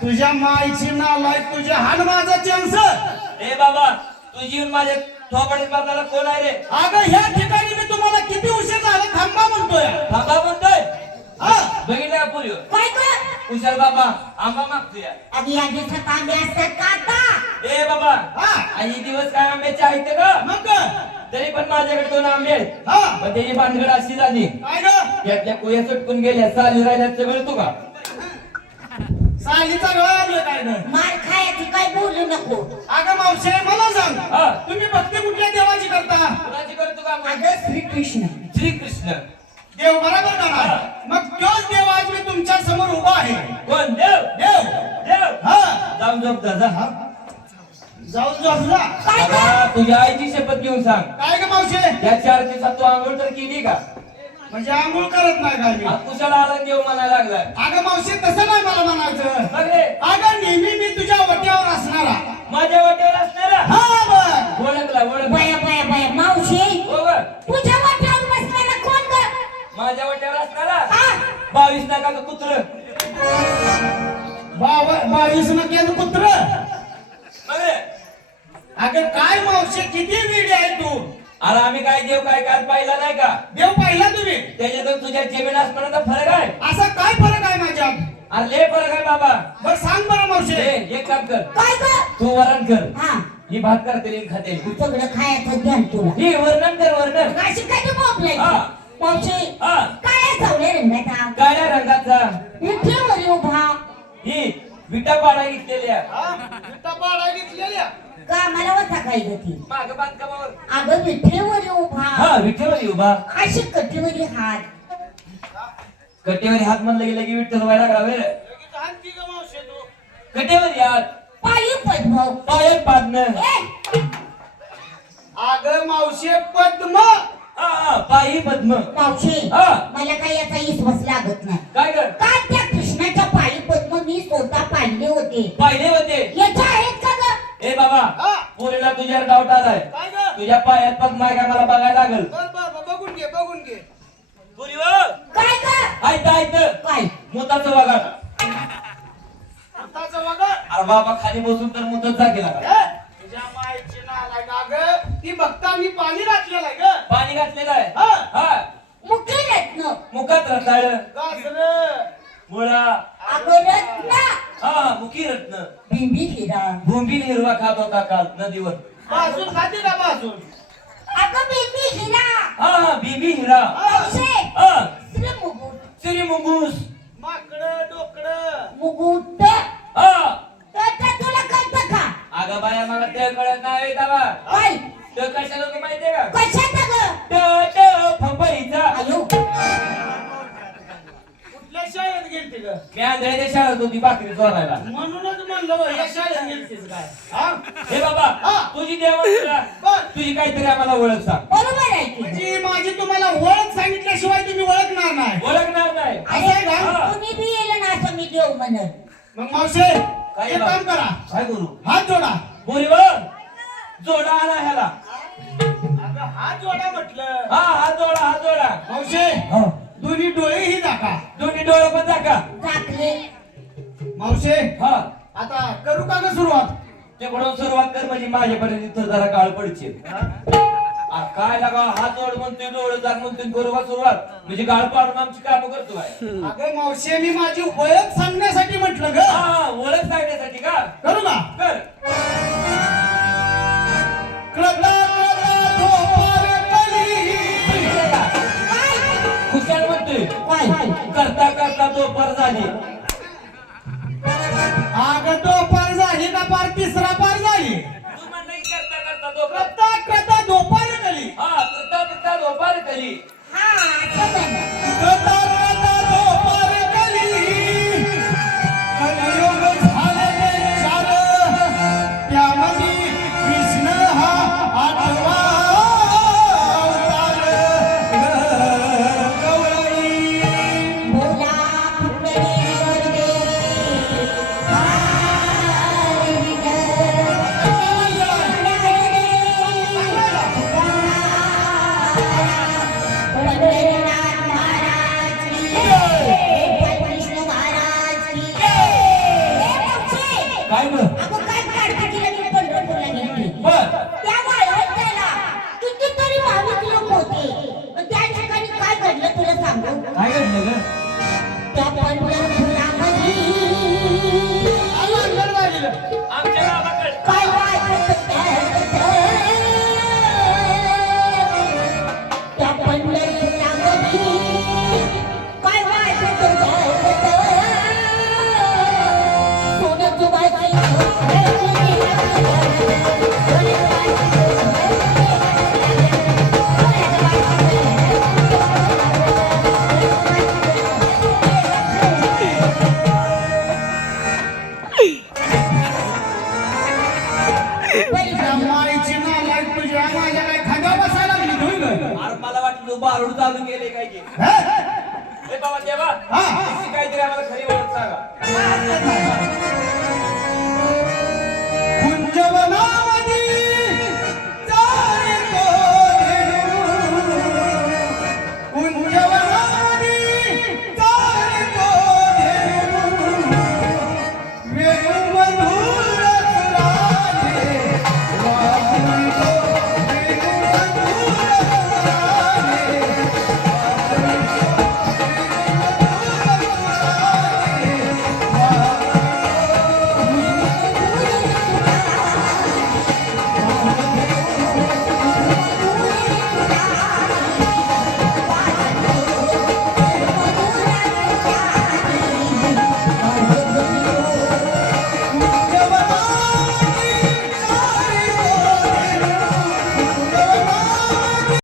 तुझ्या माईची नालाय तुझ्या हान माझा चान्स ए बाबा तुझी माझ्या थोपाडीत मारणारा कोण आहे रे? अगं ह्या कुशाल बाबा आंबा मागतोय. आधी या दिवसात आंबे असतात का आता? ए बाबा हा? आणि दिवस काय आंब्याचे आहेत ते का मग? तरी पण माझ्याकडे दोन आंबे आहेत. हा. पण त्याची भानगड अशी झाली. काय ग? त्यातल्या कुया सुटकून गेल्या साली राहिल्याचं मिळतो का? सालीचा गळा आणलं काय ग? मार खायची काय बोलू नको. अगं मावशे मला सांग हा. तुम्ही भक्ती कुठल्या देवाची करता? कुणाची करतो का आपण? अगं श्रीकृष्ण. श्रीकृष्ण. देव बरोबर समोर उभा आहे कोण? देव. देव. देव. हा. जाऊन झोप जा जा. जाऊन झोपला काय कर बाबा, तुझ्या आईची शपथ घेऊन सांग. काय ग मावशे? या चार दिवसात तू आंघोळ तर केली का? म्हणजे आंघोळ करत नाही काय मी? आज कुशाला आला देव म्हणायला लागलाय. अगं मावशी तसं नाही मला म्हणायचं. बघ रे. अगं नेहमी मी तुझ्या वट्यावर बावीस न केलं कुत्र? अगं काय मावशी किती वेडी आहे तू? अरे आम्ही काय देव काय काय पाहिला नाही का? देव पाहिला तुम्ही? त्याच्यातून तुझ्या जमीन आसमानाचा फरक आहे. असा काय फरक आहे माझ्यात अरे लय फरक आहे बाबा. बर सांग बरं ए, मावशी एक काम कर. काय ग तू वरण कर. हा. ही भात करते खाते. सगळं खायचं ध्यान तुला. ही वर्णन कर वर्णन. काय बोंबलायची? हा. मावशी हा. काय सावल्या रंगाचा? काळ्या रंगाचा? विठ्ठलवरी उभा. ही. विटा पाडा घेतलेल्या. हा? विटा पाडा घेतलेल्या होता काय माग बांधकामावर. अगं उभा. हा उभा. अशी कटीवरी हात. कटेवर हात म्हणलं गेलं की विठ्ठल व्हायला लागला वेळ लगेच आणती ग मावशी तू. कटेवर हात. पायी पद्म. पायात पाडणं ए, अगं मावशी पद्म. हा हा पायी पद्म. मावशी हा. मला काही याचा विश्वास लागत नाही. काय कर का होते. पाहिले होते. याच्या आहेत का ग? ए बाबा हा. पोरीला तुझ्यावर डाऊट आलाय काय ग? तुझ्या पायात पद्म आहे का मला बघायला लागल. बर बघून घे बघून घे. पुरी हो काय ग? ऐक ऐक काय? मुताचं बघा आताचं वगैरे अरे बाबा खाली बसून तर मुतच जागेला ए, तुझ्या माईची नालाय का ग? ती भक्तांनी पाणी घातलेलं आहे ग. पाणी घातलेलं आहे? हा. हा. मुख्य रत्न मुखात रताळ. गाजरं. मुळा. अगं रत्न हा मुखी रत्न. बिंबी हिरा. भूमी हिरवा खात होता काल नदीवर भाजून खाते का भाजून अगं बिंबी हिरा. हा हा बीबी हिरा. पैसे हा. श्री मुकुट श्री मुंगूस. माकडं डोकडं. मुकुट हा. तर ते तुला कळतं का? अगं बाया मला ते कळत नाही दाबा काय? ते कशाला लोक माहितीये का? कशात ग? ट आयो गेलती ग मी आंधळ्याच्या शाळेत होती भाकरी चोरायला म्हणूनच म्हणलं बा, या शाळेत गेलतीस काय? हा? हे बाबा हा. तुझी देवा बर. तुझी काहीतरी आम्हाला ओळख सांग. बरोबर आहे की. जी माझी तुम्हाला ओळख सांगितल्याशिवाय तुम्ही ओळखणार नाही. ओळखणार नाही. असं आहे का? हा. तुम्ही बी येलं ना असं मी देव म्हणत. मग मावशे काय एक बा- काम करा. काय करू हात जोडा. बोरीवर जोडा आणा ह्याला. अगं हात जोडा म्हटलं. हा हा जोडा हा जोडा. मावशे हा. दोन्ही डोळेही दाखा दोन्ही डोळे पण टाकले मावशे हा. आता करू का ना सुरुवात? ते म्हणून सुरुवात कर म्हणजे माझ्यापर्यंत इथं जरा काळ पडचे. काय लागा हा जोड म्हणतोय डोळ जाग म्हणतोय करू का सुरुवात. म्हणजे गाळ पाडून आमची कामं करतो काय अगं मावशे मी माझी ओळख सांगण्यासाठी म्हटलं ग. हा ओळख सांगण्यासाठी का? करू का? कर. काय करता करता तो पर झाली. अगं तो पार झाली का पार तिसरा पार झाली. करता करता तो क्रता क्रता धोपार कली हा करता करता धोपार कली हा deine घालून गेले काय की बाबा देवा काहीतरी आम्हाला खरी